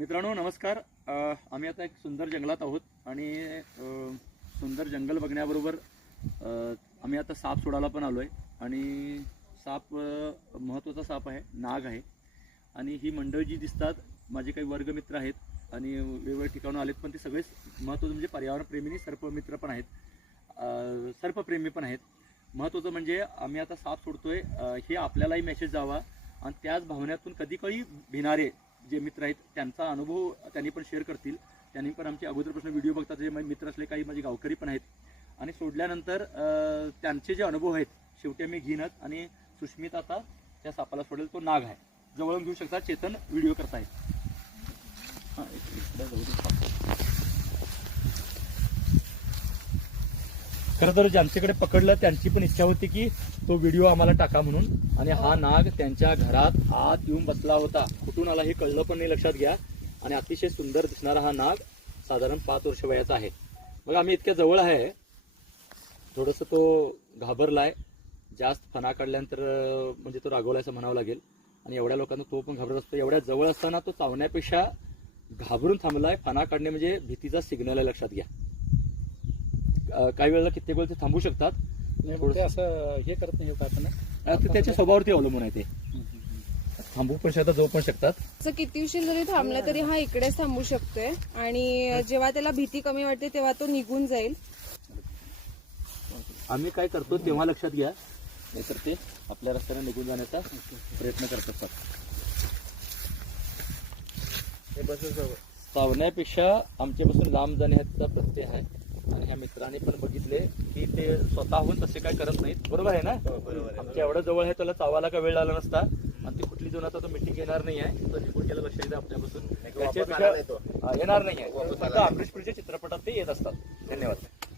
मित्रांनो नमस्कार. आम्ही आता एक सुंदर जंगलात आहोत आणि सुंदर जंगल बघण्याबरोबर आम्ही आता साप सोडायला पण आलो आहे. आणि साप महत्त्वाचा साप आहे, नाग आहे. आणि ही मंडळी जी दिसतात माझे काही वर्गमित्र आहेत आणि वेगवेगळ्या ठिकाणून आलेत, पण ते सगळेच महत्त्वाचं म्हणजे पर्यावरणप्रेमी, सर्पमित्र पण आहेत, सर्पप्रेमी पण आहेत. महत्त्वाचं म्हणजे आम्ही आता साप सोडतोय हे आपल्यालाही मेसेज जावा आणि त्याच भावनेतून कधी कधी भिणारे जे मित्र आहेत त्यांचा अनुभव त्यांनी पण शेअर करतील. त्यांनी पण आमचे अगोदरपासून व्हिडिओ बघतात, जे माझे मित्र असले, काही माझे गावकरी पण आहेत. आणि सोडल्यानंतर त्यांचे जे अनुभव आहेत शेवटी मी घेईनच. आणि सुष्मित आता त्या सापाला सोडेल, तो नाग आहे. जवळून घेऊ शकता, चेतन व्हिडिओ करतायत. खरं तर ज्यांच्याकडे पकडलं त्यांची पण इच्छा होती की तो व्हिडिओ आम्हाला टाका म्हणून. आणि हा नाग त्यांच्या घरात आत येऊन बसला होता. कुठून आला हे कळलं पण नाही, लक्षात घ्या. आणि अतिशय सुंदर दिसणारा हा नाग साधारण 5 वर्ष वयाचा आहे. मग आम्ही इतक्या जवळ आहे, थोडंसं तो घाबरलाय. जास्त फणा काढल्यानंतर म्हणजे तो रागवलाय असं म्हणावं लागेल. आणि एवढ्या लोकांना तो पण घाबरत असतो. एवढ्या जवळ असताना तो चावण्यापेक्षा घाबरून थांबलाय. फणा काढणे म्हणजे भीतीचा सिग्नल आहे, लक्षात घ्या. काही वेळेला कित्येक वेळ ते थांबू शकतात, असं हे करत नाही ते त्याच्या स्वभावावरती अवलंबून आहे. ते थांबू पण शकतात, जाऊ पण शकतात. किती उशीर जरी थांबला तरी हा इकडेच थांबू शकतोय. आणि जेव्हा त्याला भीती कमी वाटते तेव्हा तो निघून जाईल. आम्ही काय करतो तेव्हा लक्षात घ्या, नाहीतर ते आपल्या रस्त्याने निघून जाण्याचा प्रयत्न करत असतात. चावण्यापेक्षा आमच्यापासून लांब जाण्याचा प्रत्यय आहे. आणि ह्या मित्रांनी पण बघितले की ते स्वतःहून तसे काय करत नाहीत. बरोबर आहे ना? आमच्या एवढं जवळ आहे, त्याला चावायला का वेळ लागला नसता. आणि ती कुठली जण आता तो मिटिंग येणार नाही आहे, तो निघून गेला, लक्षात द्या आपल्यापासून. येणार नाही आहे. आता अमरीश पुरीच्या चित्रपटात ते येत असतात. धन्यवाद.